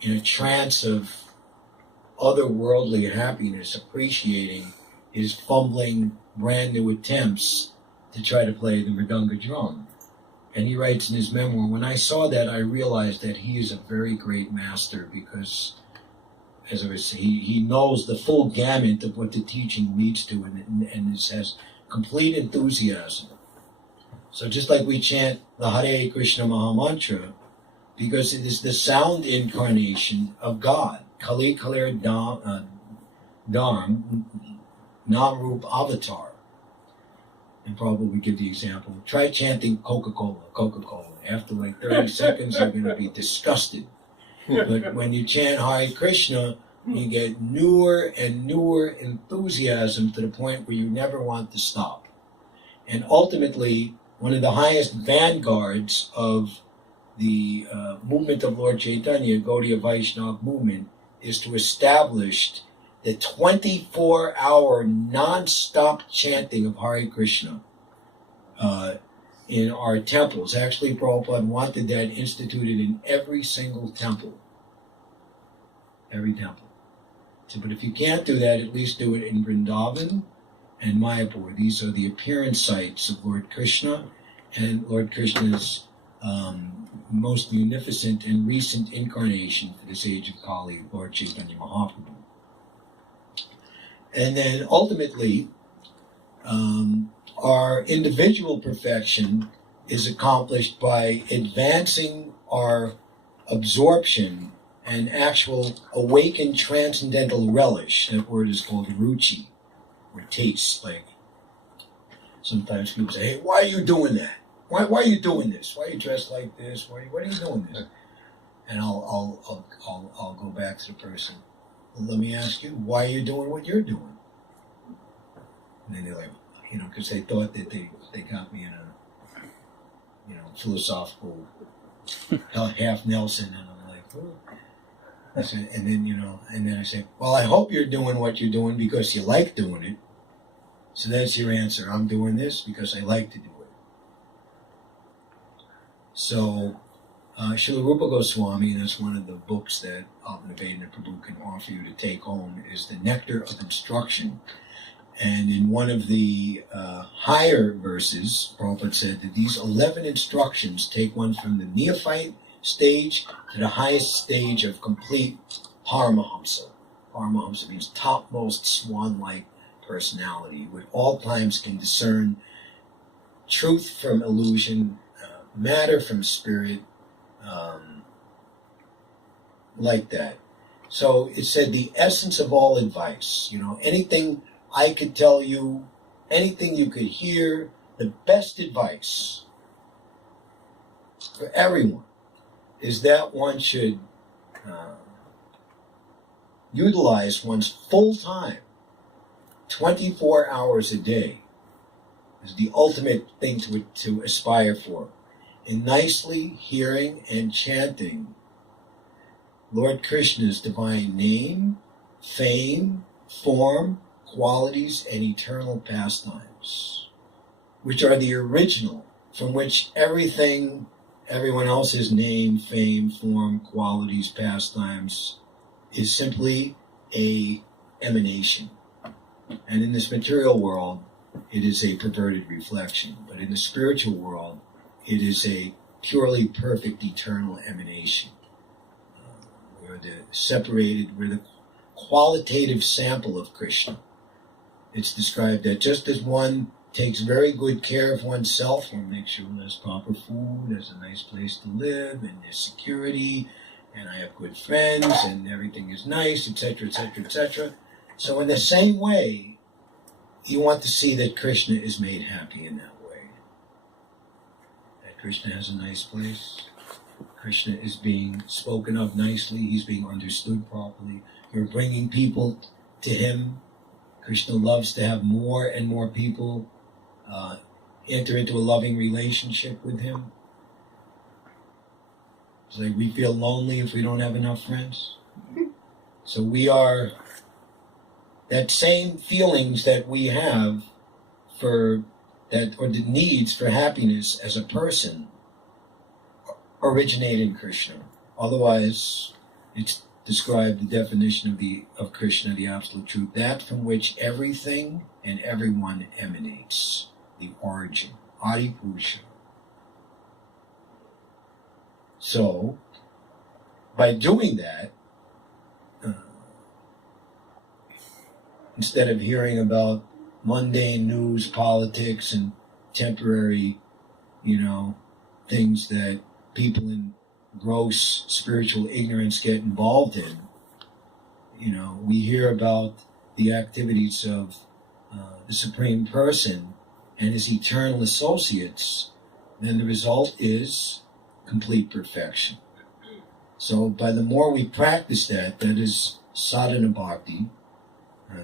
in a trance of otherworldly happiness, appreciating his fumbling brand new attempts to try to play the mridanga drum. And he writes in his memoir, when I saw that, I realized that he is a very great master because, as I was saying, he knows the full gamut of what the teaching leads to and has complete enthusiasm. So just like we chant the Hare Krishna Maha Mantra, because it is the sound incarnation of God. Kali Kalir Dharm, Nam-Rup Avatar. And probably give the example. Try chanting Coca-Cola, Coca-Cola. After like 30 seconds, you're going to be disgusted. But when you chant Hare Krishna, you get newer and newer enthusiasm to the point where you never want to stop. And ultimately, one of the highest vanguards of the movement of Lord Chaitanya, Gaudiya Vaishnava movement, is to establish the 24-hour non-stop chanting of Hare Krishna in our temples. Actually, Prabhupada wanted that instituted in every single temple. Every temple. So, but if you can't do that, at least do it in Vrindavan and Mayapur. These are the appearance sites of Lord Krishna and Lord Krishna's most munificent and recent incarnation for this age of Kali, Lord Chaitanya Mahaprabhu. And then ultimately, our individual perfection is accomplished by advancing our absorption and actual awakened transcendental relish. That word is called ruchi, or taste. Like sometimes people say, "Hey, why are you doing that? Why are you doing this? Why are you dressed like this? What are you doing this?" And I'll go back to the person. Well, let me ask you, why are you doing what you're doing? And then they're like, because they thought that they got me in a, philosophical half Nelson, and I'm like, oh. I said, and then I say, well, I hope you're doing what you're doing because you like doing it. So that's your answer. I'm doing this because I like to do it. So, Srila Rupa Goswami, and that's one of the books that Atmanivedana Prabhu can offer you to take home, is the Nectar of Instruction. And in one of the higher verses, Prabhupada said that these 11 instructions take one from the neophyte stage to the highest stage of complete Paramahamsa. Paramahamsa means topmost swan-like personality, who at all times can discern truth from illusion, matter from spirit, like that. So it said the essence of all advice, anything I could tell you, anything you could hear, the best advice for everyone is that one should utilize one's full time, 24 hours a day, is the ultimate thing to aspire for, in nicely hearing and chanting Lord Krishna's divine name, fame, form, qualities, and eternal pastimes, which are the original, from which everyone else's name, fame, form, qualities, pastimes is simply a emanation. And in this material world, it is a perverted reflection. But in the spiritual world, it is a purely perfect eternal emanation. We're the qualitative sample of Krishna. It's described that just as one takes very good care of oneself, one makes sure there's proper food, there's a nice place to live, and there's security, and I have good friends, and everything is nice, etc., etc., etc. So in the same way, you want to see that Krishna is made happy in that way. That Krishna has a nice place. Krishna is being spoken of nicely. He's being understood properly. You're bringing people to him. Krishna loves to have more and more people enter into a loving relationship with him. It's like we feel lonely if we don't have enough friends. So we are, that same feelings that we have for that, or the needs for happiness as a person, originate in Krishna. Otherwise, it's described the definition of Krishna, the absolute truth, that from which everything and everyone emanates, the origin, Adi Purusha. So, by doing that, instead of hearing about mundane news, politics, and temporary, things that people in gross spiritual ignorance get involved in, we hear about the activities of the Supreme Person and his eternal associates, then the result is complete perfection. So by the more we practice that is sadhana bhakti,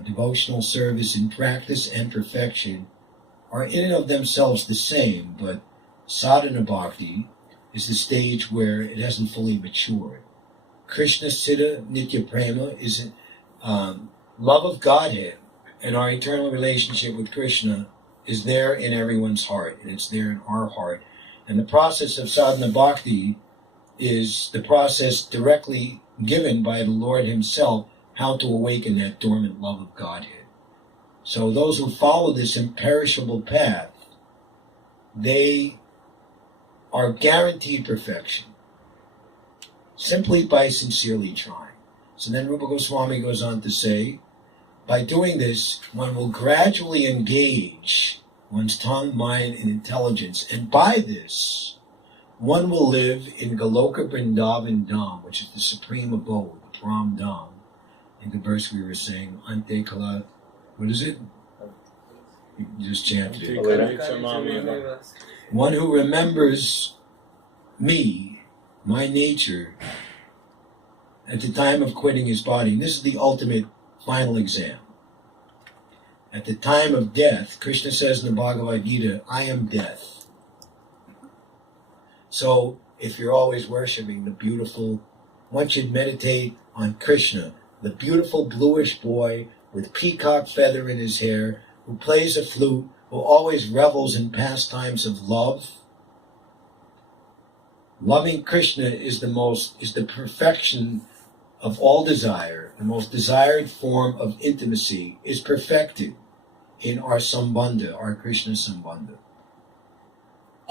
devotional service in practice and perfection are in and of themselves the same, but sadhana bhakti is the stage where it hasn't fully matured. Krishna Siddha Nitya Prema is love of Godhead, and our eternal relationship with Krishna is there in everyone's heart, and it's there in our heart. And the process of sadhana bhakti is the process directly given by the Lord himself, how to awaken that dormant love of Godhead. So those who follow this imperishable path, they are guaranteed perfection simply by sincerely trying. So then Rupa Goswami goes on to say, by doing this, one will gradually engage one's tongue, mind, and intelligence, and by this, one will live in Goloka Vrindavan Dham, which is the supreme abode, the Param Dham. In the verse we were saying, Ante Kala, what is it? You just chanted it. One who remembers me, my nature, at the time of quitting his body. And this is the ultimate final exam. At the time of death, Krishna says in the Bhagavad-gita, I am death. So if you're always worshiping the beautiful, one should meditate on Krishna, the beautiful bluish boy with peacock feather in his hair, who plays a flute, who always revels in pastimes of love. Loving Krishna is the perfection of all desire. The most desired form of intimacy is perfected in our Sambandha, our Krishna Sambandha.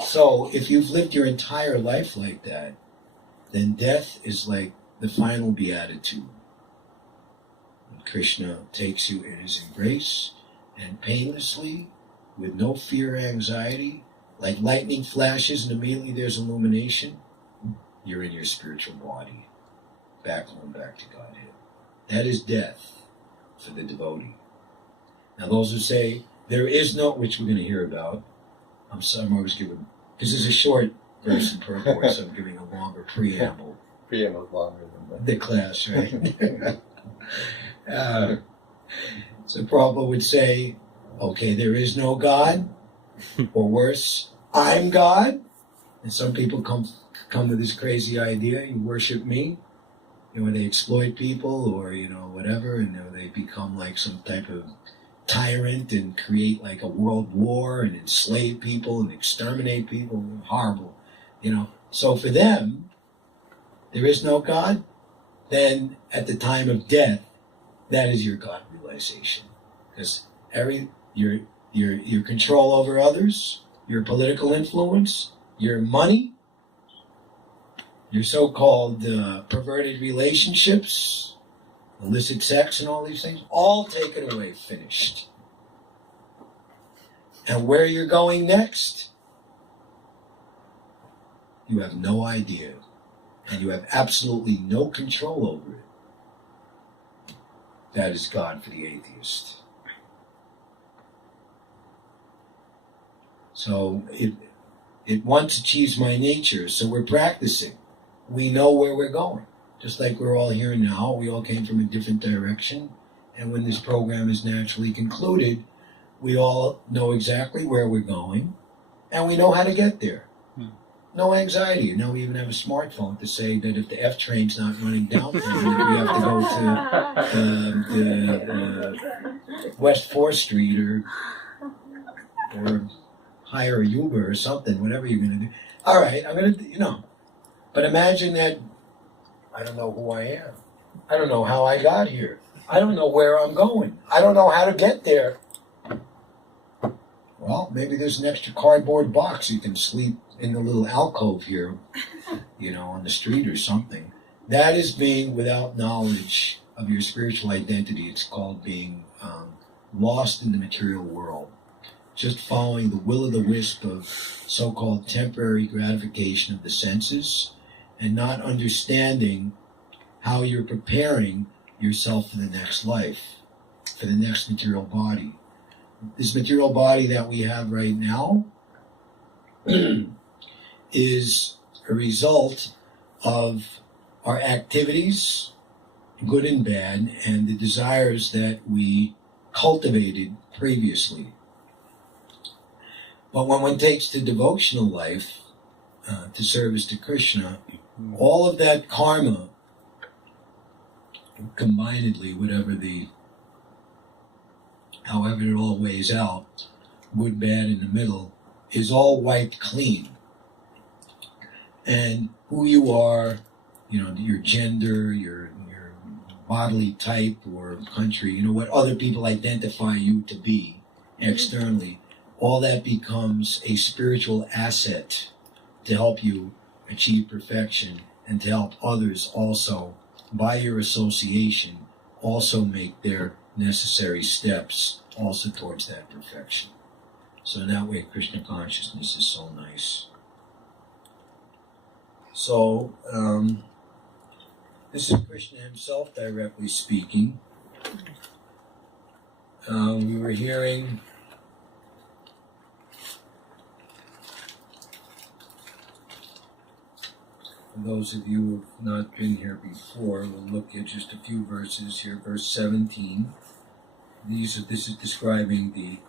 So if you've lived your entire life like that, then death is like the final beatitude. Krishna takes you in his embrace, and painlessly, with no fear or anxiety, like lightning flashes and immediately there's illumination, you're in your spiritual body, back home, back to Godhead. That is death for the devotee. Now those who say, there is no, which we're going to hear about, I'm always giving, this is a short verse in purport, so I'm giving a longer preamble. Preamble longer than the class, right? So Prabhupada would say, okay, there is no God, or worse, I'm God. And some people come with this crazy idea, you worship me, they exploit people or, whatever, and they become like some type of tyrant and create like a world war and enslave people and exterminate people. Horrible, So for them, there is no God. Then at the time of death, that is your God realization. Because your control over others, your political influence, your money, your so-called perverted relationships, illicit sex and all these things, all taken away, finished. And where you're going next, you have no idea. And you have absolutely no control over it. That is God for the atheist. So it once achieves my nature, so we're practicing. We know where we're going. Just like we're all here now, we all came from a different direction, and when this program is naturally concluded, we all know exactly where we're going, and we know how to get there. No anxiety. Now we even have a smartphone to say that if the F train's not running down from here, we have to go to West 4th Street or hire a Uber or something, whatever you're going to do. All right, I'm going to, But imagine that I don't know who I am. I don't know how I got here. I don't know where I'm going. I don't know how to get there. Well, maybe there's an extra cardboard box. You can sleep in the little alcove here, on the street or something. That is being without knowledge of your spiritual identity. It's called being lost in the material world. Just following the will-o'-the-wisp of so-called temporary gratification of the senses and not understanding how you're preparing yourself for the next life, for the next material body. This material body that we have right now is a result of our activities, good and bad, and the desires that we cultivated previously. But when one takes to devotional life, to service to Krishna, all of that karma, combinedly, however it all weighs out, good, bad, in the middle, is all wiped clean. And who you are, your gender, your bodily type or country, what other people identify you to be externally, all that becomes a spiritual asset to help you achieve perfection and to help others also, by your association, also make their necessary steps also towards that perfection. So in that way, Krishna consciousness is so nice. So, this is Krishna himself directly speaking. We were hearing for those of you who have not been here before, we'll look at just a few verses here. Verse 17. This is describing the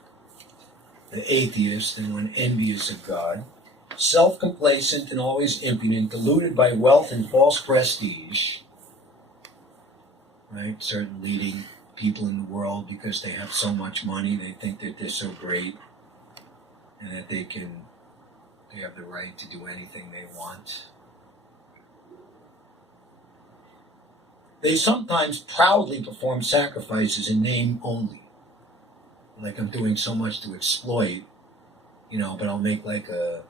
atheist and one envious of God, self-complacent and always impudent, deluded by wealth and false prestige. Right? Certain leading people in the world, because they have so much money, they think that they're so great and that they have the right to do anything they want. They sometimes proudly perform sacrifices in name only. Like, I'm doing so much to exploit, but I'll make like a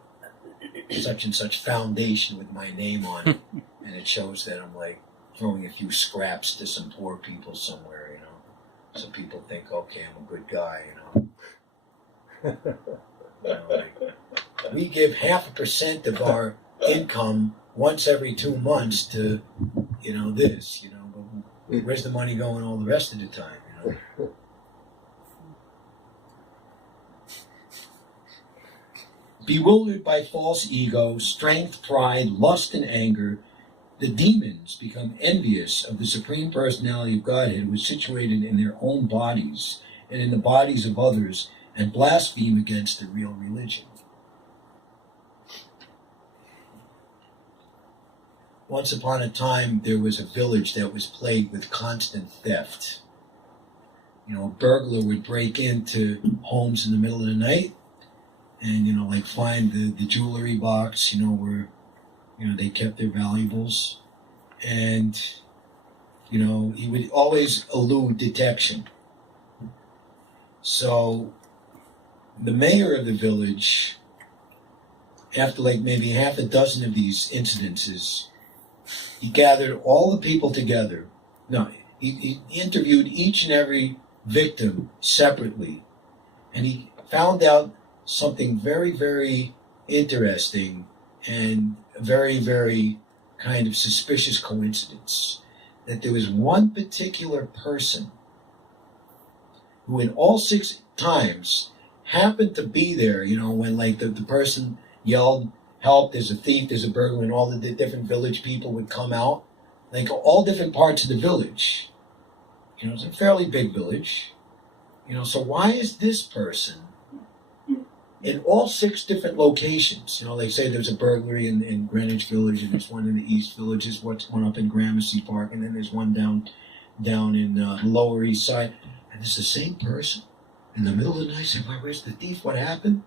such and such foundation with my name on it, and it shows that I'm like throwing a few scraps to some poor people somewhere, so people think, okay, I'm a good guy, like, we give 0.5% of our income once every 2 months to, this, but where's the money going all the rest of the time, Bewildered by false ego, strength, pride, lust, and anger, the demons become envious of the Supreme Personality of Godhead, who is situated in their own bodies and in the bodies of others, and blaspheme against the real religion. Once upon a time, there was a village that was plagued with constant theft. A burglar would break into homes in the middle of the night and, like find the jewelry box, where, they kept their valuables. And, he would always elude detection. So the mayor of the village, after like maybe half a dozen of these incidences, he gathered all the people together. No, he interviewed each and every victim separately. And he found out something very, very interesting and very, very kind of suspicious coincidence. That there was one particular person who in all 6 times happened to be there, when like the person yelled, help, there's a thief, there's a burglar, and all the different village people would come out, like all different parts of the village. It's a fairly big village. So why is this person in all 6 different locations? They say there's a burglary in Greenwich Village, and there's one in the East Village, there's one up in Gramercy Park, and then there's one down in the Lower East Side. And it's the same person. In the middle of the night, say, where's the thief? What happened?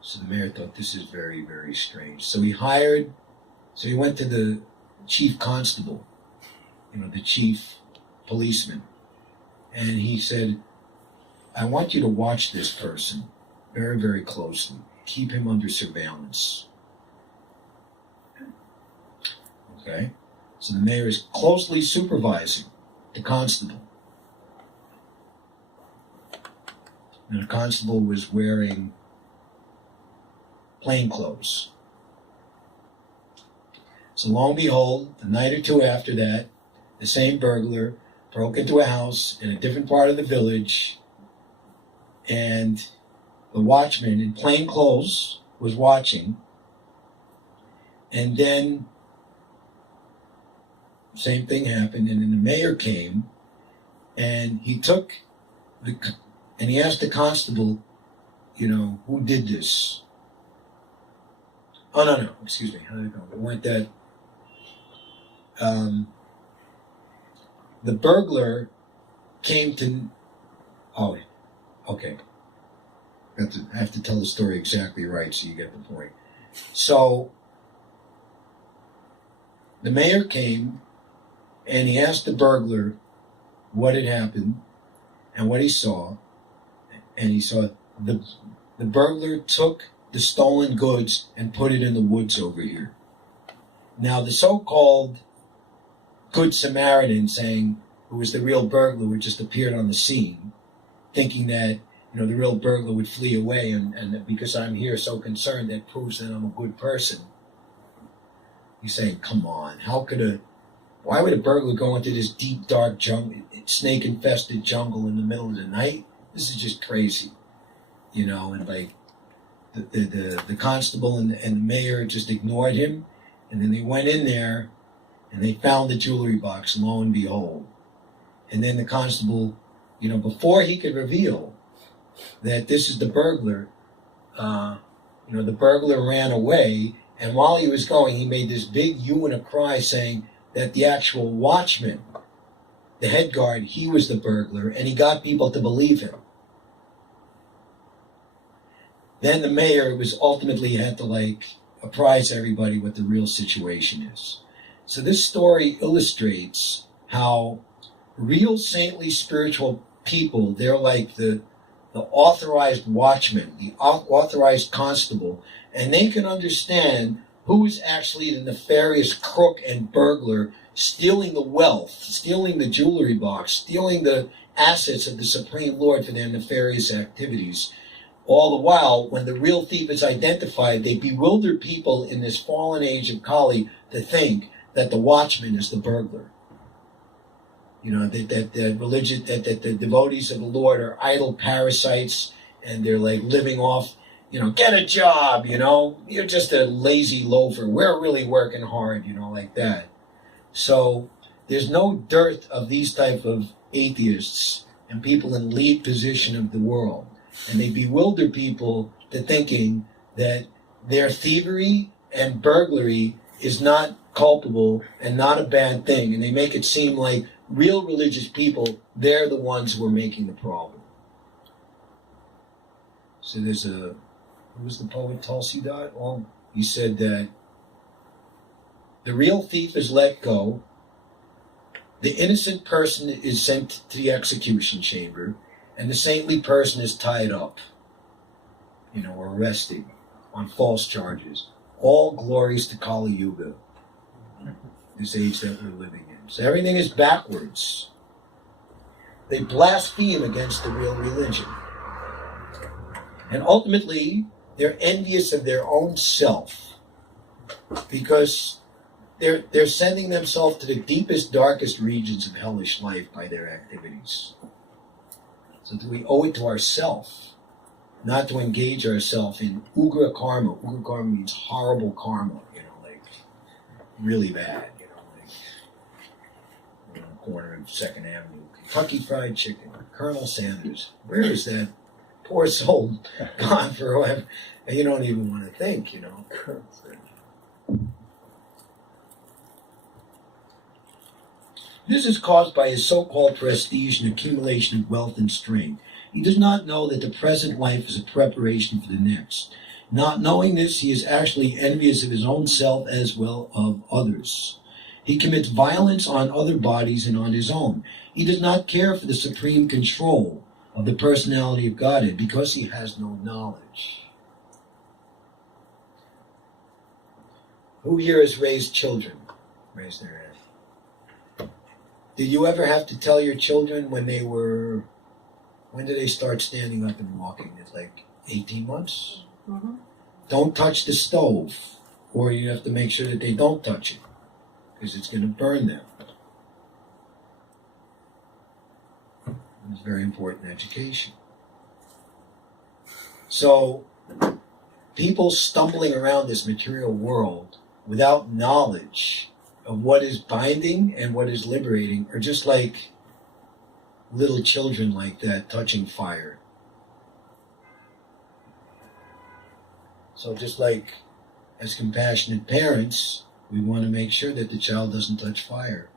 So the mayor thought, this is very, very strange. So he went to the chief constable, the chief policeman. And he said, I want you to watch this person very, very closely. Keep him under surveillance. Okay? So the mayor is closely supervising the constable. And the constable was wearing plain clothes. So lo and behold, a night or two after that, the same burglar broke into a house in a different part of the village, and the watchman in plain clothes was watching, and then same thing happened, and then the mayor came, and he asked the constable, who did this? Oh, no, excuse me, how did it go? It weren't that. The burglar came to, oh, okay. I have to tell the story exactly right so you get the point. So, the mayor came and he asked the burglar what had happened and what he saw. And he saw the burglar took the stolen goods and put it in the woods over here. Now, the so-called Good Samaritan, who was the real burglar, who just appeared on the scene, thinking that the real burglar would flee away, and because I'm here so concerned, that proves that I'm a good person. He's saying, come on, why would a burglar go into this deep, dark jungle, snake-infested jungle in the middle of the night? This is just crazy, and like the constable and the mayor just ignored him, and then they went in there and they found the jewelry box, lo and behold. And then the constable, before he could reveal that this is the burglar, the burglar ran away, and while he was going, he made this big hue and a cry saying that the actual watchman, the head guard, he was the burglar, and he got people to believe him. Then the mayor ultimately had to apprise everybody what the real situation is. So this story illustrates how real saintly spiritual people, they're like the authorized watchman, the authorized constable, and they can understand who is actually the nefarious crook and burglar stealing the wealth, stealing the jewelry box, stealing the assets of the Supreme Lord for their nefarious activities. All the while, when the real thief is identified, they bewilder people in this fallen age of Kali to think that the watchman is the burglar. That the devotees of the Lord are idle parasites, and they're living off, get a job, you're just a lazy loafer. We're really working hard, like that. So there's no dearth of these type of atheists and people in lead position of the world. And they bewilder people to thinking that their thievery and burglary is not culpable and not a bad thing. And they make it seem like real religious people, they're the ones who are making the problem. So who was the poet Tulsidas? Well, he said that the real thief is let go, the innocent person is sent to the execution chamber, and the saintly person is tied up, or arrested on false charges. All glories to Kali Yuga, this age that we're living in. So everything is backwards. They blaspheme against the real religion. And ultimately, they're envious of their own self, because they're sending themselves to the deepest, darkest regions of hellish life by their activities. So that we owe it to ourselves not to engage ourselves in ugra karma. Ugra karma means horrible karma, really bad, corner of 2nd Avenue, Kentucky Fried Chicken, Colonel Sanders. Where is that poor soul gone forever? And you don't even want to think, This is caused by his so-called prestige and accumulation of wealth and strength. He does not know that the present life is a preparation for the next. Not knowing this, he is actually envious of his own self as well of others. He commits violence on other bodies and on his own. He does not care for the supreme control of the personality of Godhead because he has no knowledge. Who here has raised children? Raise their hand. Did you ever have to tell your children when did they start standing up and walking? It's like 18 months? Mm-hmm. Don't touch the stove, or you have to make sure that they don't touch it, because it's going to burn them. It's very important education. So, people stumbling around this material world without knowledge of what is binding and what is liberating are just like little children like that touching fire. So just like as compassionate parents, we want to make sure that the child doesn't touch fire.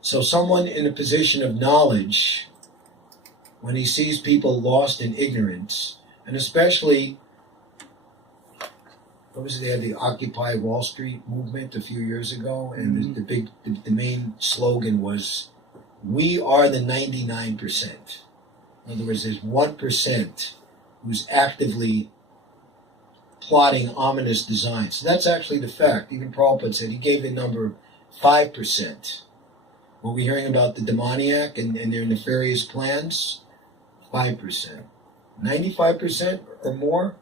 So someone in a position of knowledge, when he sees people lost in ignorance, and especially, they had the Occupy Wall Street movement a few years ago, and the main slogan was, "We are the 99%. In other words, there's 1% who's actively plotting ominous designs. So that's actually the fact. Even Prabhupada said he gave the number 5%. When we're hearing about the demoniac and their nefarious plans, 5%. 95% or more,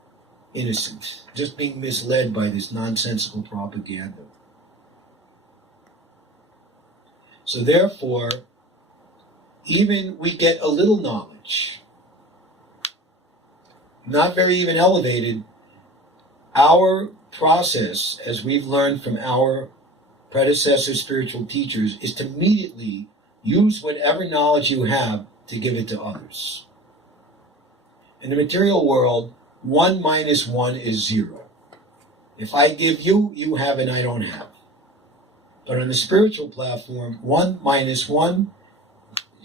innocent. Just being misled by this nonsensical propaganda. So therefore, even we get a little knowledge, not very even elevated, our process, as we've learned from our predecessor spiritual teachers, is to immediately use whatever knowledge you have to give it to others. In the material world, 1 minus 1 is 0. If I give you, you have and I don't have. But on the spiritual platform, 1 minus 1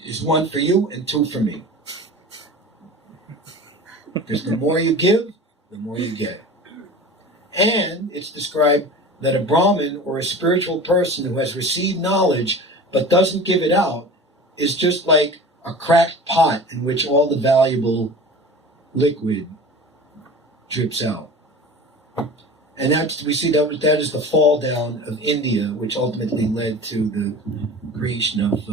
is 1 for you and 2 for me. Because the more you give, the more you get. And it's described that a Brahmin or a spiritual person who has received knowledge but doesn't give it out is just like a cracked pot in which all the valuable liquid drips out. And we see that is the fall down of India, which ultimately led to the creation of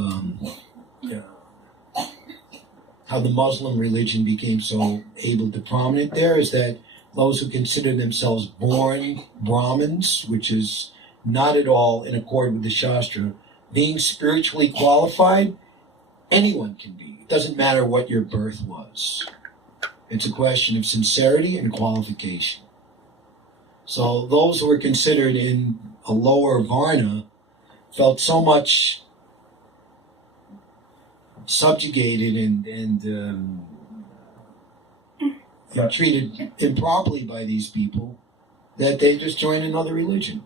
how the Muslim religion became so able to prominent there, is that those who consider themselves born Brahmins, which is not at all in accord with the Shastra, being spiritually qualified, anyone can be. It doesn't matter what your birth was. It's a question of sincerity and qualification. So those who were considered in a lower Varna felt so much subjugated and treated improperly by these people that they just joined another religion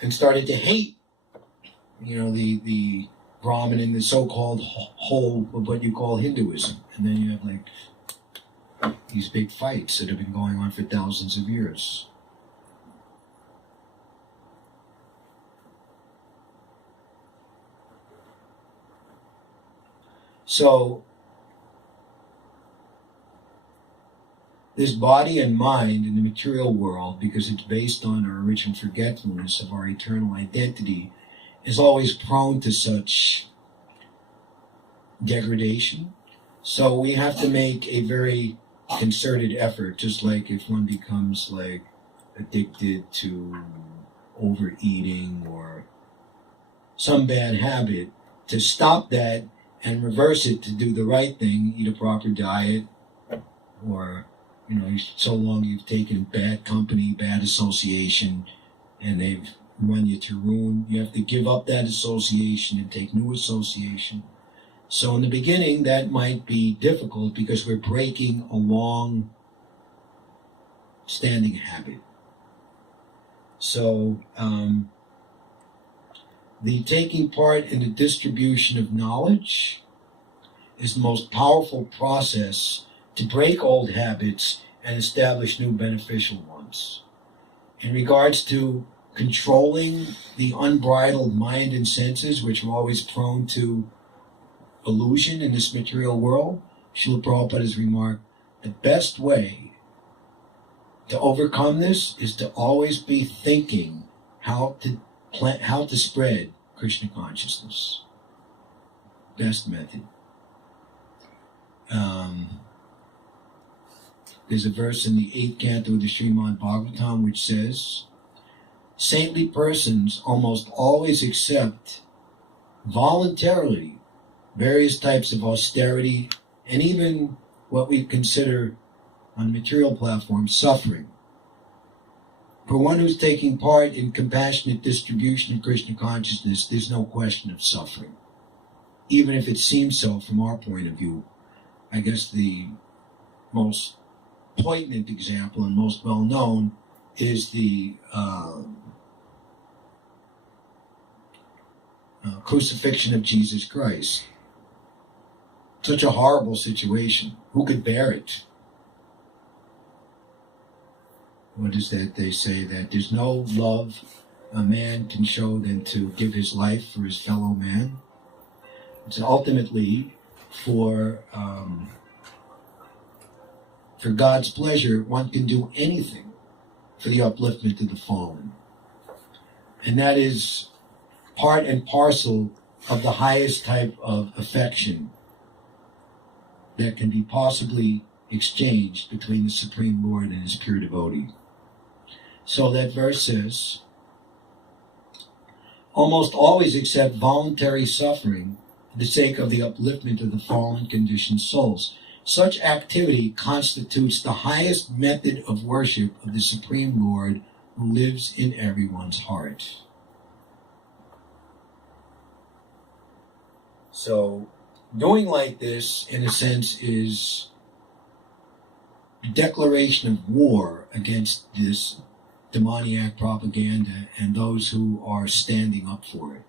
and started to hate, the Brahmin and the so-called whole of what you call Hinduism. And then you have like these big fights that have been going on for thousands of years. So this body and mind in the material world, because it's based on our original forgetfulness of our eternal identity, is always prone to such degradation. So we have to make a very concerted effort, just like if one becomes like addicted to overeating or some bad habit, to stop that and reverse it to do the right thing, eat a proper diet, or so long you've taken bad company, bad association, and they've run you to ruin. You have to give up that association and take new association. So in the beginning, that might be difficult because we're breaking a long standing habit. So the taking part in the distribution of knowledge is the most powerful process to break old habits and establish new beneficial ones. In regards to controlling the unbridled mind and senses, which are always prone to illusion in this material world, Srila Prabhupada has remarked, the best way to overcome this is to always be thinking how to spread Krishna consciousness. Best method. There's a verse in the 8th canto of the Srimad Bhagavatam which says, saintly persons almost always accept voluntarily various types of austerity and even what we consider on material platforms suffering. For one who's taking part in compassionate distribution of Krishna consciousness, there's no question of suffering, even if it seems so from our point of view. I guess the most poignant example and most well known is the crucifixion of Jesus Christ. Such a horrible situation. Who could bear it? What is that they say? That there's no love a man can show than to give his life for his fellow man. It's ultimately for God's pleasure, one can do anything for the upliftment of the fallen. And that is part and parcel of the highest type of affection that can be possibly exchanged between the Supreme Lord and his pure devotee. So that verse says, almost always accept voluntary suffering for the sake of the upliftment of the fallen conditioned souls. Such activity constitutes the highest method of worship of the Supreme Lord who lives in everyone's heart. So, doing like this, in a sense, is a declaration of war against this demoniac propaganda and those who are standing up for it.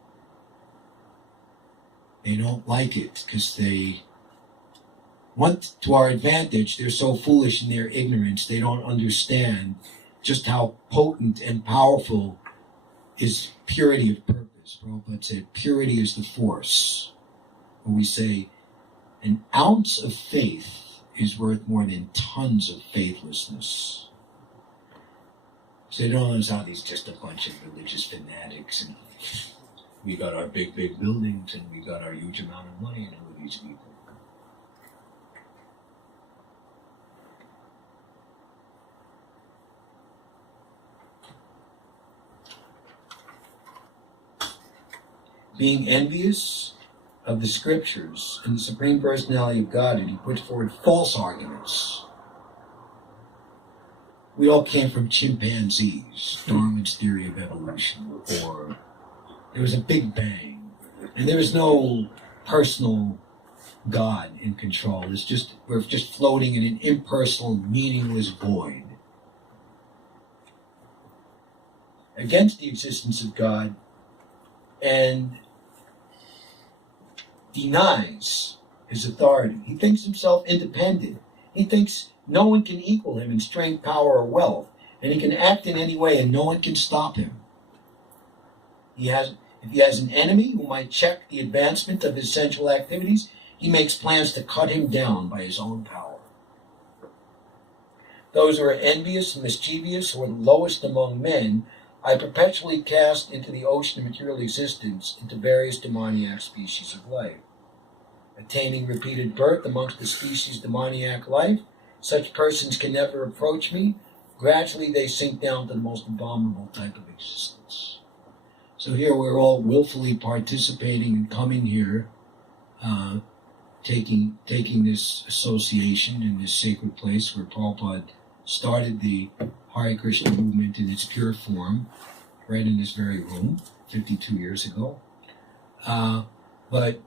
They don't like it because they want to our advantage. They're so foolish in their ignorance, they don't understand just how potent and powerful is purity of purpose. Prabhupada said, purity is the force. When we say, an ounce of faith is worth more than tons of faithlessness. So they don't understand these just a bunch of religious fanatics, and we got our big buildings, and we got our huge amount of money, and who are these people? Being envious of the scriptures and the Supreme Personality of Godhead, he puts forward false arguments. We all came from chimpanzees, Darwin's theory of evolution, or there was a Big Bang, and there was no personal God in control. We're just floating in an impersonal, meaningless void. Against the existence of God, and denies his authority. He thinks himself independent. He thinks no one can equal him in strength, power, or wealth, and he can act in any way and no one can stop him. If he has an enemy who might check the advancement of his sensual activities, he makes plans to cut him down by his own power. Those who are envious and mischievous, who are the lowest among men, I perpetually cast into the ocean of material existence into various demoniac species of life. Attaining repeated birth amongst the species demoniac life, such persons can never approach me. Gradually they sink down to the most abominable type of existence. So here we're all willfully participating and coming here, taking this association in this sacred place where Prabhupada started the Hare Krishna movement in its pure form, right in this very room, 52 years ago. But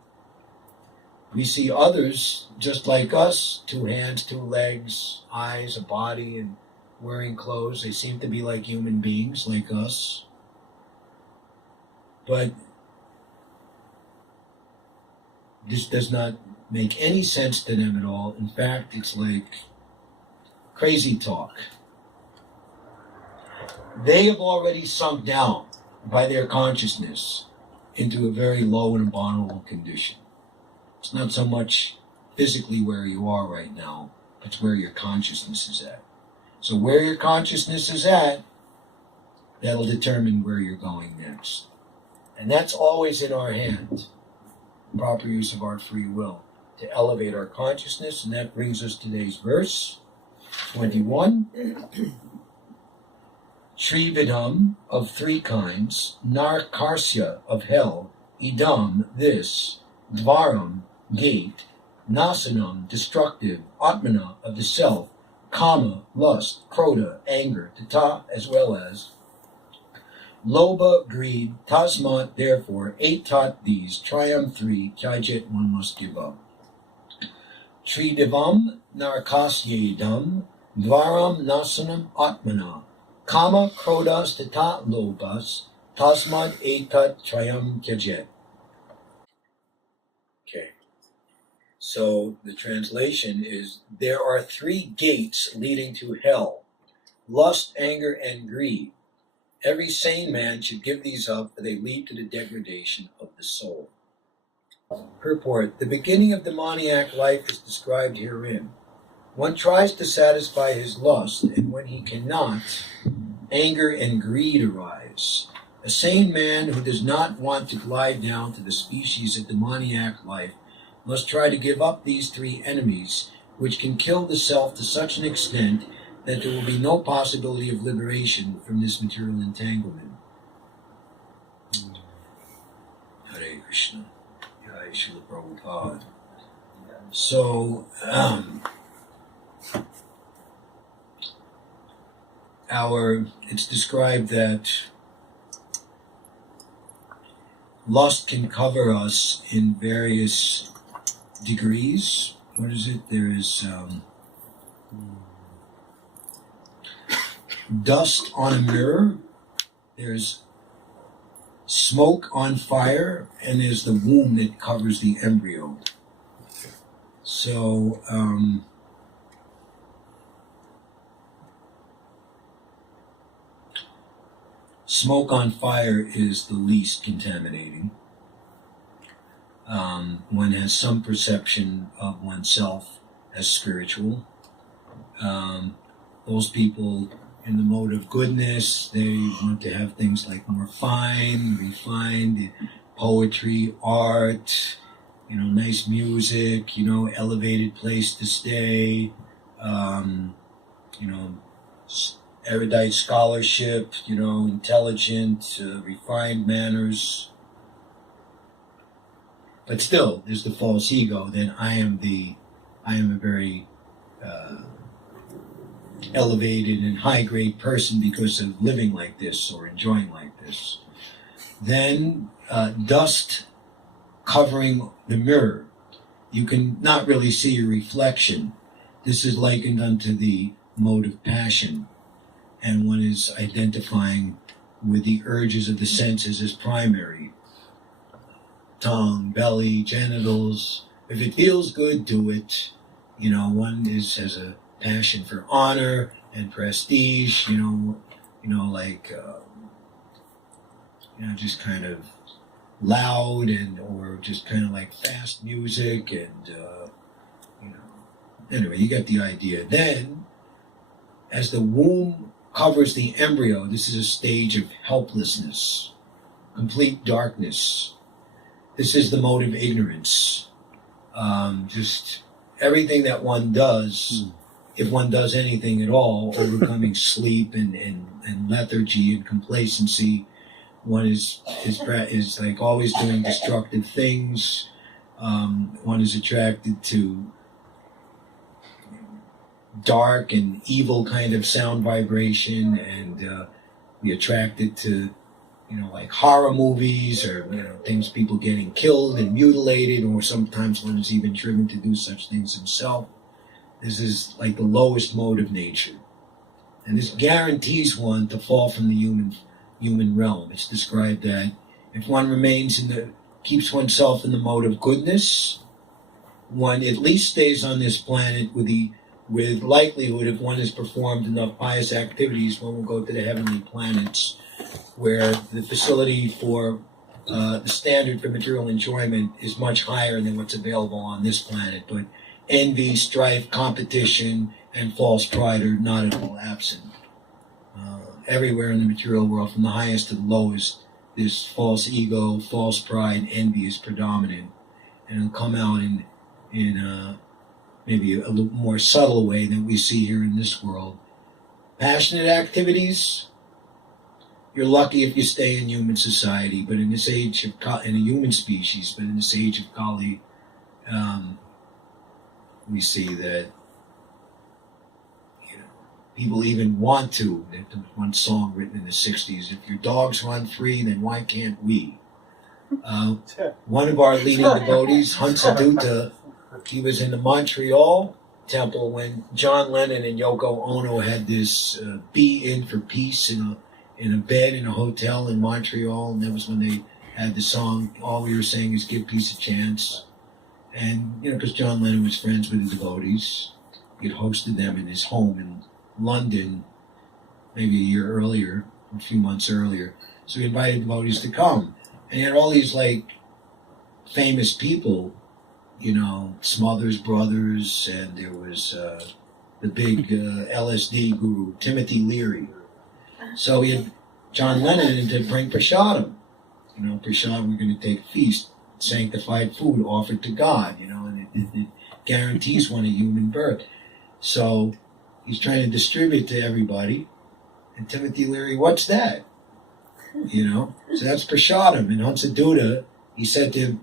we see others just like us, 2 hands, 2 legs, eyes, a body, and wearing clothes. They seem to be like human beings, like us. But this does not make any sense to them at all. In fact, it's like crazy talk. they have already sunk down by their consciousness into a very low and abominable condition. It's not so much physically where you are right now, but it's where your consciousness is at. So where your consciousness is at, that'll determine where you're going next. And that's always in our hand, proper use of our free will, to elevate our consciousness. And that brings us to today's verse, 21. Trividam, of three kinds, narkarsya, of hell, idam, this, dvaram, gate, nasanam, destructive, atmana, of the self, kama, lust, krodha, anger, tata, as well as lobha, greed, tasmat, therefore, etat, these, triam, three, kyajet, one must give up. Tridivam, narkasyedam, dvaram, nasanam, atmana, kama, krodhas, tata, lobhas, tasmat, etat, triam, kyajet. Okay. So the translation is, there are three gates leading to hell: lust, anger, and greed. Every sane man should give these up, for they lead to the degradation of the soul. Purport: the beginning of demoniac life is described herein. One tries to satisfy his lust, and when he cannot, anger and greed arise. A sane man who does not want to glide down to the species of demoniac life must try to give up these three enemies, which can kill the self to such an extent that there will be no possibility of liberation from this material entanglement. Hare Krishna. Jai Srila Prabhupada. So, it's described that lust can cover us in various degrees. What is it? There is dust on a mirror, there's smoke on fire, and there's the womb that covers the embryo. So, smoke on fire is the least contaminating. One has some perception of oneself as spiritual. Those people in the mode of goodness, they want to have things like more fine, refined, poetry, art, nice music, elevated place to stay, erudite scholarship, intelligent, refined manners. But still, there's the false ego. Then I am a very elevated and high-grade person because of living like this or enjoying like this. Then dust covering the mirror. You can not really see your reflection. This is likened unto the mode of passion, and one is identifying with the urges of the senses as primary. Tongue, belly, genitals. If it feels good, do it. One has a passion for honor and prestige, just kind of loud or just kind of like fast music and, anyway, you get the idea. Then, as the womb covers the embryo, this is a stage of helplessness, complete darkness. This is the mode of ignorance. Just everything that one does, if one does anything at all, overcoming sleep and lethargy and complacency, one is like always doing destructive things. One is attracted to dark and evil kind of sound vibration, and be attracted to like horror movies or things, people getting killed and mutilated, or sometimes one is even driven to do such things himself. This is like the lowest mode of nature, and this guarantees one to fall from the human realm. It's described that if one remains keeps oneself in the mode of goodness, one at least stays on this planet with the with likelihood, if one has performed enough pious activities, one will go to the heavenly planets, where the facility for the standard for material enjoyment is much higher than what's available on this planet. But envy, strife, competition, and false pride are not at all absent. Everywhere in the material world, from the highest to the lowest, this false ego, false pride, envy is predominant, and it'll come out in maybe a little more subtle way than we see here in this world. Passionate activities, you're lucky if you stay in human society, but in this age of in a human species, but in this age of Kali, we see that people even want to. There was one song written in the 60s, if your dogs run free, then why can't we? One of our leading devotees, Hansadutta, he was in the Montreal temple when John Lennon and Yoko Ono had this Be In for Peace in a bed in a hotel in Montreal, and that was when they had the song, All We Were Saying Is Give Peace a Chance. And, because John Lennon was friends with the devotees, he had hosted them in his home in London maybe a year earlier, a few months earlier. So he invited devotees to come. And he had all these famous people, Smothers Brothers, and there was the big LSD guru, Timothy Leary. So he had John Lennon to bring prasadam. Prasadam, we're going to take a feast, sanctified food offered to God, and it guarantees one a human birth. So he's trying to distribute to everybody. And Timothy Leary, what's that? So that's prasadam. And Hansadutta, he said to him,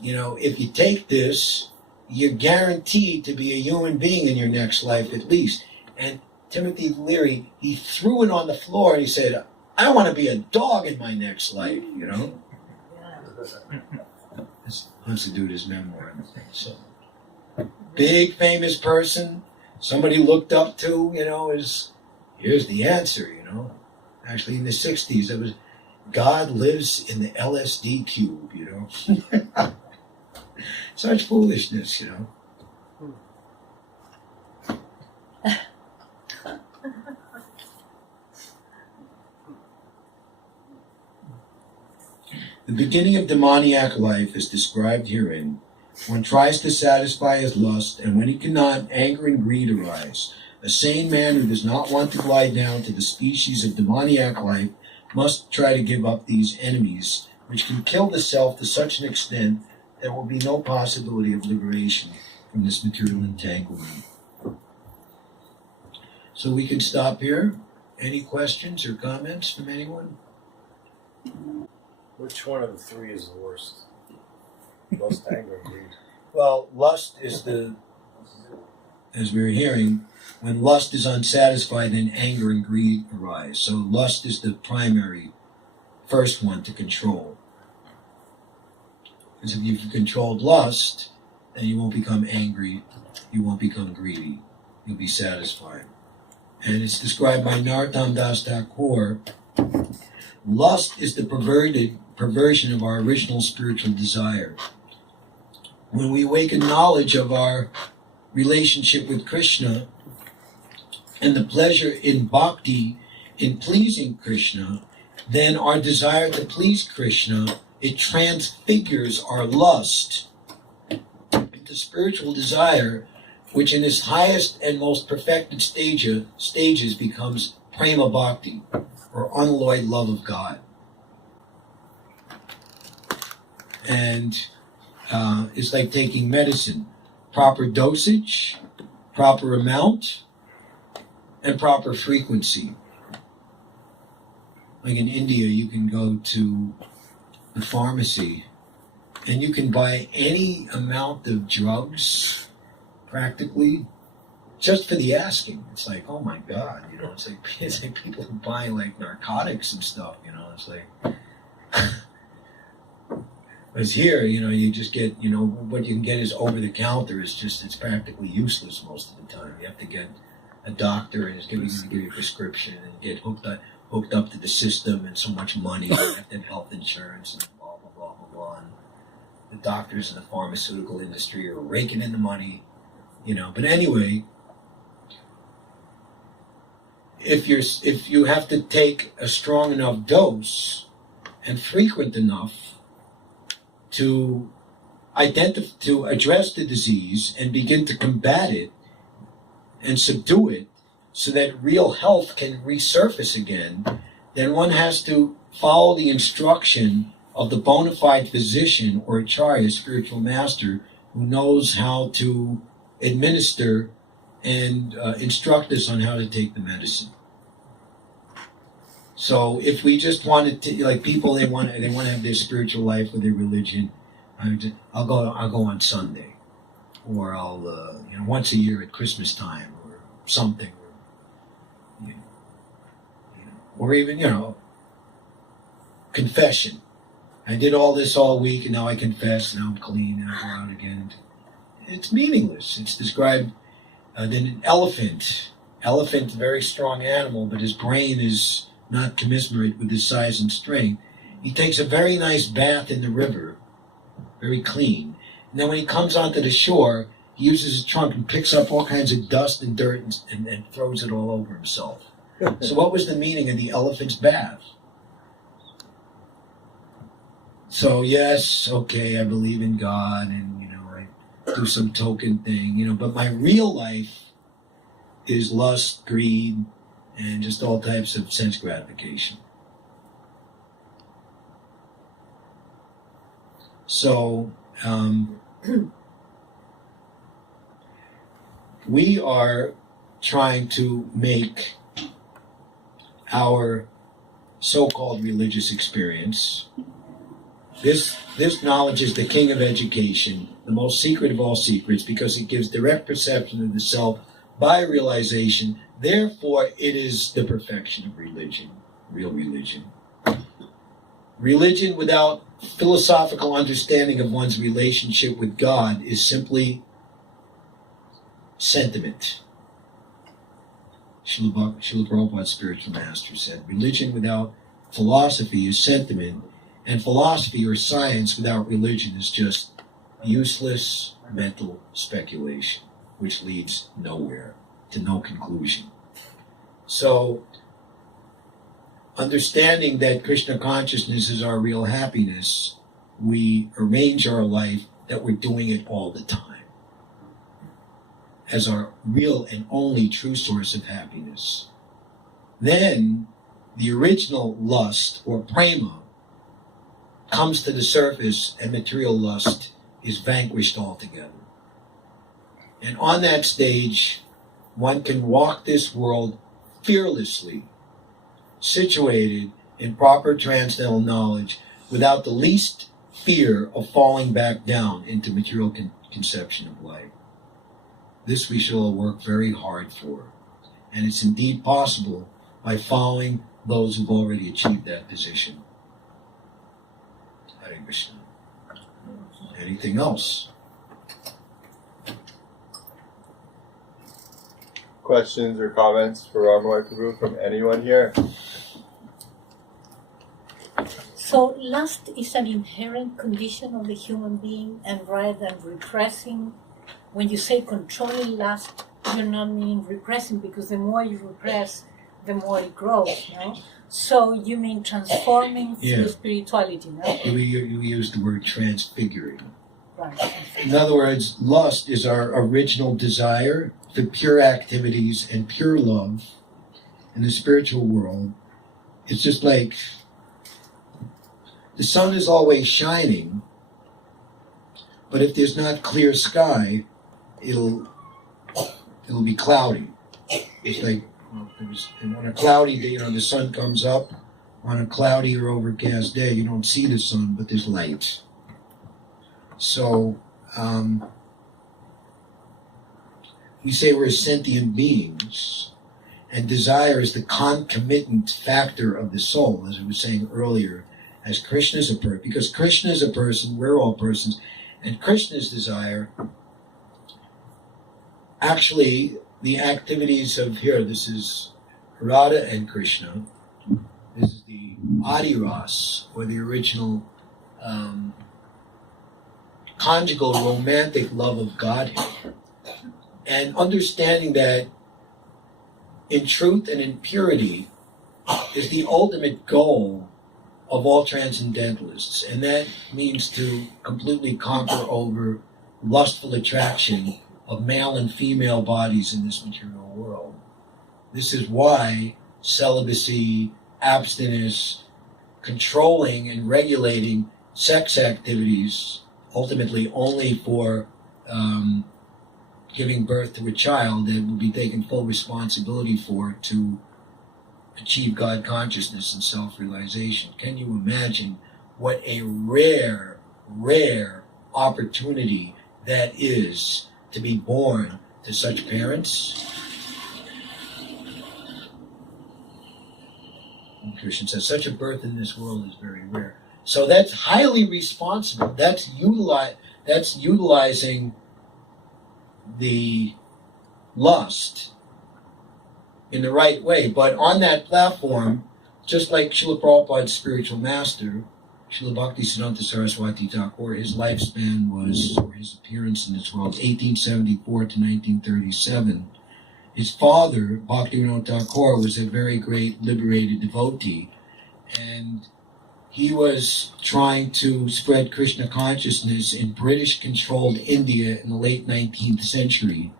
if you take this, you're guaranteed to be a human being in your next life at least. And Timothy Leary, he threw it on the floor and he said, I want to be a dog in my next life, That's Hansadutta's memoir. So, big famous person, somebody looked up to, here's the answer, Actually, in the 60s, it was, God lives in the LSD cube, Such foolishness, The beginning of demoniac life is described herein. One tries to satisfy his lust, and when he cannot, anger and greed arise. A sane man who does not want to glide down to the species of demoniac life must try to give up these enemies, which can kill the self to such an extent there will be no possibility of liberation from this material entanglement. So we can stop here. Any questions or comments from anyone? Which one of the three is the worst? Lust, anger, and greed. Well, lust is as we were hearing, when lust is unsatisfied, then anger and greed arise. So lust is the primary, first one to control. Because if you've controlled lust, then you won't become angry, you won't become greedy, you'll be satisfied. And it's described by Narottam Das Thakur, lust is the perversion of our original spiritual desire. When we awaken knowledge of our relationship with Krishna and the pleasure in bhakti, in pleasing Krishna, then our desire to please Krishna, it transfigures our lust into spiritual desire, which in its highest and most perfected stages becomes prema bhakti, or unalloyed love of God. And it's like taking medicine. Proper dosage, proper amount, and proper frequency. Like in India, you can go to the pharmacy and you can buy any amount of drugs, practically, just for the asking. It's like, oh my God, it's like people who buy like narcotics and stuff, it's like... Whereas here, you just get, what you can get is over the counter. It's practically useless most of the time. You have to get a doctor and it's going to give you a prescription and get hooked up to the system and so much money. You have to have health insurance and blah, blah, blah, blah, blah. And the doctors in the pharmaceutical industry are raking in the money, But anyway, if you have to take a strong enough dose and frequent enough to to address the disease and begin to combat it and subdue it so that real health can resurface again, then one has to follow the instruction of the bona fide physician or acharya, spiritual master, who knows how to administer and instruct us on how to take the medicine. So if we just wanted to, like people, they want to have their spiritual life or their religion. I'll go on Sunday, or I'll once a year at Christmas time or something, or even confession. I did all this all week, and now I confess, and now I'm clean, and I go out again. It's meaningless. It's described that an elephant, a very strong animal, but his brain is not commensurate with his size and strength. He takes a very nice bath in the river, very clean. And then when he comes onto the shore, he uses his trunk and picks up all kinds of dust and dirt and throws it all over himself. So what was the meaning of the elephant's bath? So yes, okay, I believe in God, and I do some token thing, but my real life is lust, greed, and just all types of sense gratification. So we are trying to make our so-called religious experience. This knowledge is the king of education, the most secret of all secrets, because it gives direct perception of the self by realization. Therefore, it is the perfection of religion, real religion. Religion without philosophical understanding of one's relationship with God is simply sentiment. Srila Prabhupada's spiritual master said, religion without philosophy is sentiment, and philosophy or science without religion is just useless mental speculation, which leads nowhere, to no conclusion. So, understanding that Krishna consciousness is our real happiness, we arrange our life that we're doing it all the time as our real and only true source of happiness. Then, the original lust, or prema, comes to the surface, and material lust is vanquished altogether. And on that stage, one can walk this world fearlessly, situated in proper transcendental knowledge, without the least fear of falling back down into material conception of life. This we shall work very hard for, and it's indeed possible by following those who've already achieved that position. Hare Krishna. Anything else? Questions or comments for Rama Raya Prabhu from anyone here? So lust is an inherent condition of the human being, and rather than repressing, when you say controlling lust, you're not meaning repressing, because the more you repress, the more it grows, So you mean transforming through spirituality, We use the word transfiguring. Right. In other words, lust is our original desire for pure activities and pure love in the spiritual world. It's just like the sun is always shining, but if there's not clear sky, it'll be cloudy. It's like on a cloudy day, the sun comes up. On a cloudy or overcast day, you don't see the sun, but there's light. So, we say we're sentient beings, and desire is the concomitant factor of the soul, as I was saying earlier, as Krishna is a person. Because Krishna is a person, we're all persons, and Krishna's desire, actually, the activities of here, this is Radha and Krishna, this is the Adi Ras, or the original conjugal romantic love of Godhead. And understanding that in truth and in purity is the ultimate goal of all transcendentalists, and that means to completely conquer over lustful attraction of male and female bodies in this material world. This is why celibacy, abstinence, controlling and regulating sex activities, ultimately only for giving birth to a child that will be taken full responsibility for to achieve God consciousness and self-realization. Can you imagine what a rare, rare opportunity that is to be born to such parents? And Krishna says, such a birth in this world is very rare. So that's highly responsible. That's utilizing the lust in the right way. But on that platform, just like Srila Prabhupada's spiritual master, Srila Bhaktisiddhanta Saraswati Thakur, his lifespan was, or his appearance in this world, 1874 to 1937. His father, Bhaktivinoda Thakur, was a very great liberated devotee, and he was trying to spread Krishna consciousness in British-controlled India in the late 19th century.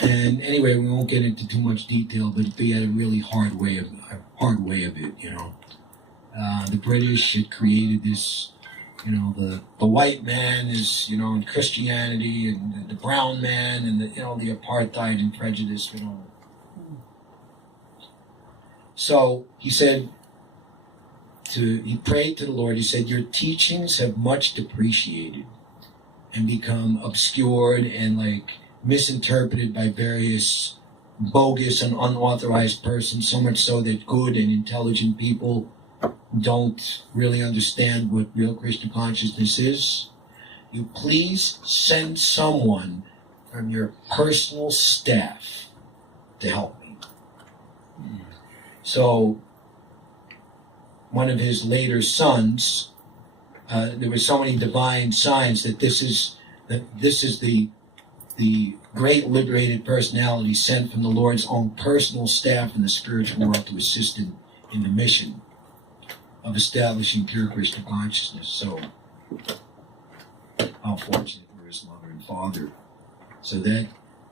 And anyway, we won't get into too much detail, but he had a really hard way of it, you know. The British had created this, you know, the white man is, you know, in Christianity, and the brown man, and the, you know, the apartheid and prejudice, you know. So he said, he prayed to the Lord, he said, your teachings have much depreciated and become obscured and like misinterpreted by various bogus and unauthorized persons, so much so that good and intelligent people don't really understand what real Krishna consciousness is. You please send someone from your personal staff to help me. So one of his later sons, there were so many divine signs that this is the great liberated personality sent from the Lord's own personal staff in the spiritual world to assist in the mission of establishing pure Krishna consciousness. So, how fortunate were his mother and father. So that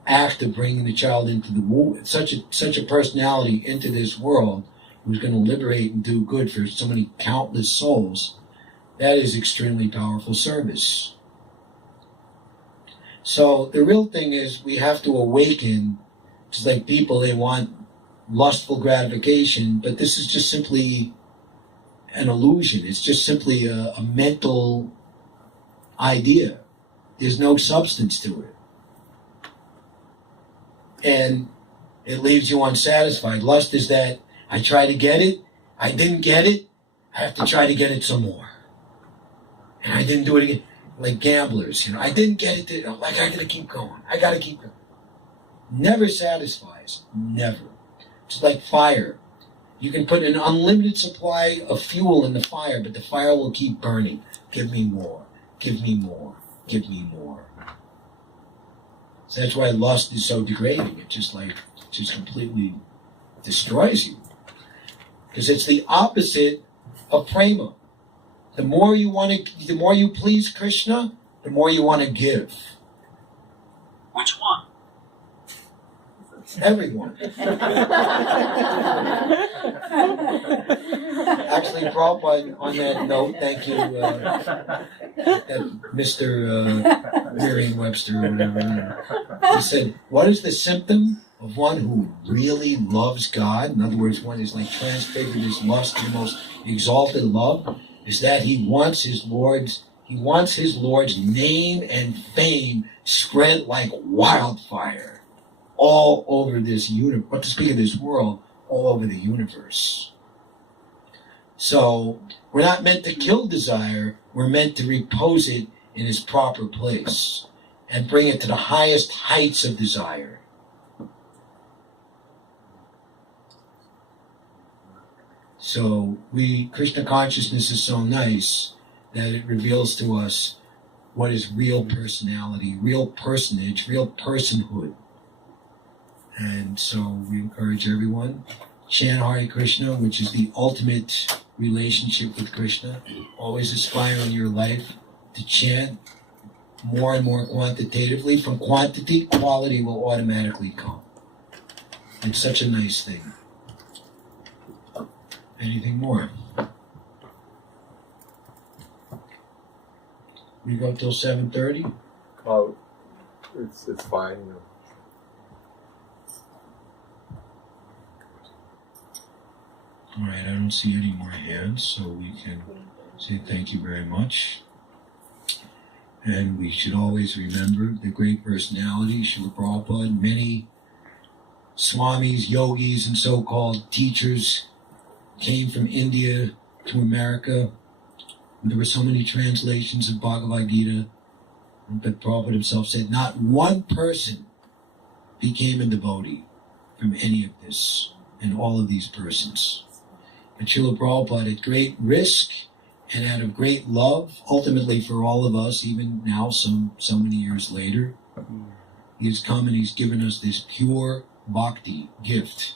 act of bringing the child into the womb, such a personality into this world, who's going to liberate and do good for so many countless souls, that is extremely powerful service. So the real thing is we have to awaken. Just like people, they want lustful gratification, but this is just simply an illusion. It's just simply a mental idea. There's no substance to it. And it leaves you unsatisfied. Lust is that I try to get it, I didn't get it, I have to try to get it some more. And I didn't do it again. Like gamblers, you know, I didn't get it, like I gotta keep going, I gotta keep going. Never satisfies, never. It's like fire. You can put an unlimited supply of fuel in the fire, but the fire will keep burning. Give me more, give me more, give me more. So that's why lust is so degrading. It just completely destroys you. Because it's the opposite of prema. The more you please Krishna, the more you want to give. Which one? Everyone. Actually, Prabhupada, on that note, thank you, Mr. Merriam-Webster or whatever. He said, what is the symptom of one who really loves God? In other words, one is like transfigured his lust to the most exalted love, is that he wants his Lord's name and fame spread like wildfire all over this universe, but to speak of this world, all over the universe. So we're not meant to kill desire, we're meant to repose it in its proper place and bring it to the highest heights of desire. So Krishna consciousness is so nice that it reveals to us what is real personality, real personage, real personhood. And so we encourage everyone, chant Hare Krishna, which is the ultimate relationship with Krishna. Always aspire in your life to chant more and more quantitatively. From quantity, quality will automatically come. It's such a nice thing. Anything more? We go till 7:30? Oh, it's fine. You know. All right, I don't see any more hands, so we can say thank you very much. And we should always remember the great personality, Srila Prabhupada. Many swamis, yogis, and so-called teachers came from India to America. There were so many translations of Bhagavad-gita, but Prabhupada himself said not one person became a devotee from any of this and all of these persons. But Srila Prabhupada, at great risk and out of great love, ultimately for all of us, even now, so many years later, he has come and he's given us this pure bhakti gift.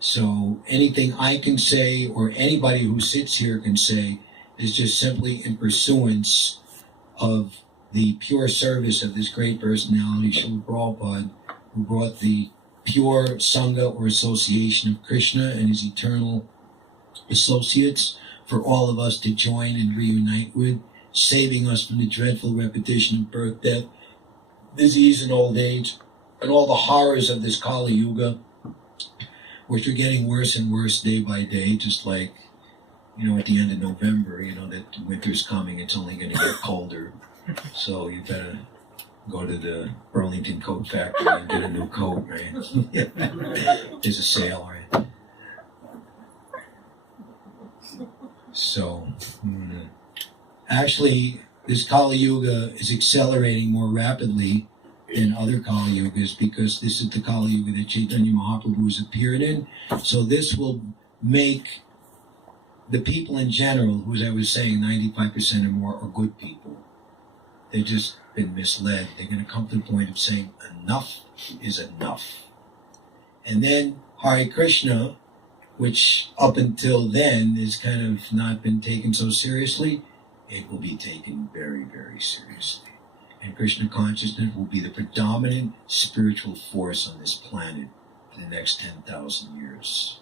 So anything I can say, or anybody who sits here can say, is just simply in pursuance of the pure service of this great personality, Srila Prabhupada, who brought the pure Sangha or association of Krishna and his eternal associates for all of us to join and reunite with, saving us from the dreadful repetition of birth, death, disease, and old age, and all the horrors of this Kali Yuga, which are getting worse and worse day by day, just like, at the end of November, that winter's coming, it's only going to get colder. So you better go to the Burlington Coat Factory and get a new coat, right? There's a sale, right? So, actually, this Kali Yuga is accelerating more rapidly than other Kali Yugas because this is the Kali Yuga that Chaitanya Mahaprabhu has appeared in. So this will make the people in general, who, as I was saying, 95% or more are good people. They've just been misled. They're going to come to the point of saying, enough is enough. And then Hare Krishna, which up until then has kind of not been taken so seriously, it will be taken very, very seriously. And Krishna consciousness will be the predominant spiritual force on this planet for the next 10,000 years.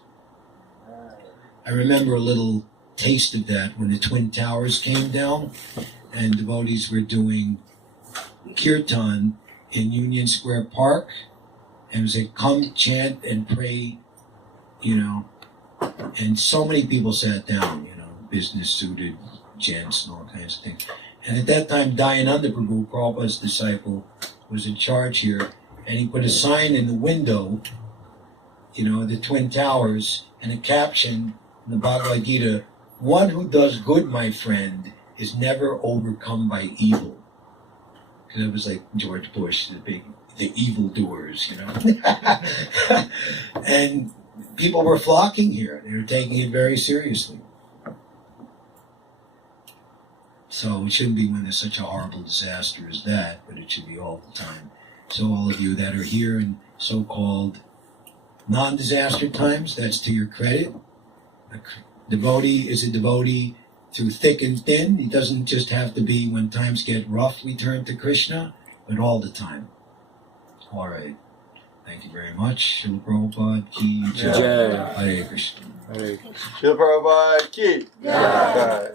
I remember a little taste of that when the Twin Towers came down and devotees were doing Kirtan in Union Square Park. And it was like, come chant and pray, and so many people sat down, business suited gents and all kinds of things. And at that time, Dayananda Prabhu, Prabhupada's disciple, was in charge here, and he put a sign in the window, the Twin Towers, and a caption in the Bhagavad-gita, one who does good, my friend, is never overcome by evil. Because it was like George Bush, the evildoers, And people were flocking here. They were taking it very seriously. So it shouldn't be when there's such a horrible disaster as that, but it should be all the time. So all of you that are here in so-called non-disaster times, that's to your credit. A devotee is a devotee through thick and thin. He doesn't just have to be when times get rough, we turn to Krishna, but all the time. All right. Thank you very much. Srila Prabhupada ki jai. Hare Krishna. Hare Krishna. Srila Prabhupada ki Yeah. jai.